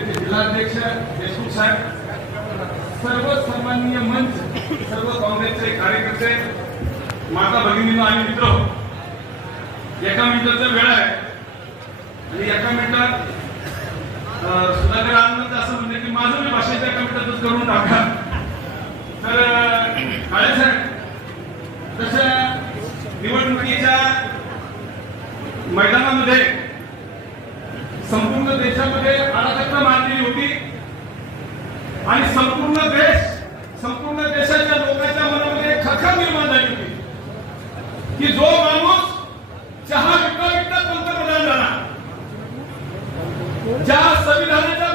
जिल्ह्याचे जिल्हाध्यक्ष देशमुख साहेब, सर्व सन्माननीय मंच, सर्व काँग्रेसचे कार्यकर्ते, माता भगिनींनो आणि मित्र, एका मिनिटाचा वेळ आहे आणि एका मिनिटात सुधाकर आनंद असं म्हणते की माझं मी भाषेच्या एका मिनिटातच करून टाका. तर काळे साहेब, तशा निवडणुकीच्या मैदानामध्ये संपूर्ण देशामध्ये अराजकता मांडलेली होती आणि संपूर्ण देशाच्या लोकांच्या मनामध्ये खळखळ निर्माण झाली होती की जो माणूस चहा विकता विकता पंतप्रधान झाला, ज्या संविधानाच्या